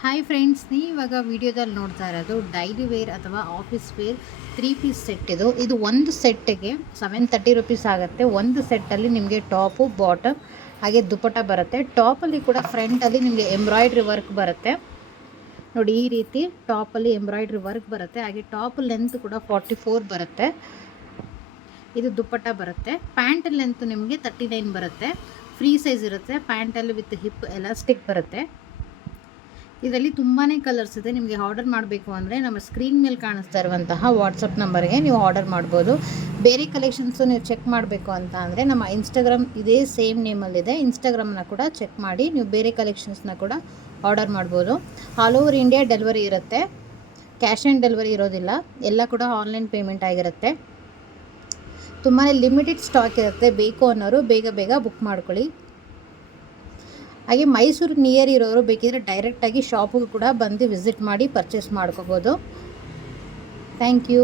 Hi friends, ನೀವಾಗ ವಿಡಿಯೋದಲ್ಲಿ ನೋಡ್ತಾ ಇರೋದು ಡೈಲಿ ವೇರ್ ಅಥವಾ ಆಫೀಸ್ ವೇರ್ 3 ಪೀಸ್ ಸೆಟ್. ಇದು ಒಂದು ಸೆಟ್ಟಿಗೆ 730 ರುಪೀಸ್ ಆಗುತ್ತೆ. ಒಂದು ಸೆಟ್ಟಲ್ಲಿ ನಿಮಗೆ ಟಾಪು, ಬಾಟಮ್ ಹಾಗೆ ದುಪಟ್ಟ ಬರುತ್ತೆ. ಟಾಪಲ್ಲಿ ಕೂಡ ಫ್ರಂಟಲ್ಲಿ ನಿಮಗೆ ಎಂಬ್ರಾಯ್ಡ್ರಿ ವರ್ಕ್ ಬರುತ್ತೆ ನೋಡಿ. ಈ ರೀತಿ ಟಾಪಲ್ಲಿ ಎಂಬ್ರಾಯ್ಡ್ರಿ ವರ್ಕ್ ಬರುತ್ತೆ. ಹಾಗೆ ಟಾಪ್ ಲೆಂತ್ ಕೂಡ 44 ಬರುತ್ತೆ. ಇದು ದುಪಟ್ಟ ಬರುತ್ತೆ. ಪ್ಯಾಂಟ್ ಲೆಂತ್ ನಿಮಗೆ 39 ಬರುತ್ತೆ. ಫ್ರೀ ಸೈಜ್ ಇರುತ್ತೆ. ಪ್ಯಾಂಟಲ್ಲಿ ವಿತ್ ಹಿಪ್ ಎಲಾಸ್ಟಿಕ್ ಬರುತ್ತೆ. ಇದರಲ್ಲಿ ತುಂಬಾ ಕಲರ್ಸ್ ಇದೆ. ನಿಮಗೆ ಆರ್ಡರ್ ಮಾಡಬೇಕು ಅಂದರೆ ನಮ್ಮ ಸ್ಕ್ರೀನ್ ಮೇಲೆ ಕಾಣಿಸ್ತಾ ಇರುವಂತಹ ವಾಟ್ಸಪ್ ನಂಬರ್ಗೆ ನೀವು ಆರ್ಡರ್ ಮಾಡ್ಬೋದು. ಬೇರೆ ಕಲೆಕ್ಷನ್ಸು ನೀವು ಚೆಕ್ ಮಾಡಬೇಕು ಅಂತ ಅಂದರೆ ನಮ್ಮ ಇನ್ಸ್ಟಾಗ್ರಾಮ್ ಇದೇ ಸೇಮ್ ನೇಮಲ್ಲಿದೆ. ಇನ್ಸ್ಟಾಗ್ರಾಮ್ನ ಕೂಡ ಚೆಕ್ ಮಾಡಿ ನೀವು ಬೇರೆ ಕಲೆಕ್ಷನ್ಸ್ನ ಕೂಡ ಆರ್ಡರ್ ಮಾಡ್ಬೋದು. ಆಲ್ ಓವರ್ ಇಂಡಿಯಾ ಡೆಲಿವರಿ ಇರುತ್ತೆ. ಕ್ಯಾಶ್ ಆನ್ ಡೆಲಿವರಿ ಇರೋದಿಲ್ಲ. ಎಲ್ಲ ಕೂಡ ಆನ್ಲೈನ್ ಪೇಮೆಂಟ್ ಆಗಿರುತ್ತೆ. ತುಂಬಾ ಲಿಮಿಟೆಡ್ ಸ್ಟಾಕ್ ಇರುತ್ತೆ. ಬೇಕು ಅನ್ನೋರು ಬೇಗ ಬೇಗ ಬುಕ್ ಮಾಡ್ಕೊಳ್ಳಿ. ಹಾಗೆ ಮೈಸೂರು ನಿಯರ್ ಇರೋರು ಬೇಕಿದ್ರೆ ಡೈರೆಕ್ಟಾಗಿ ಶಾಪಿಗೆ ಕೂಡ ಬಂದು ವಿಸಿಟ್ ಮಾಡಿ ಪರ್ಚೇಸ್ ಮಾಡ್ಕೋಬೋದು. Thank you.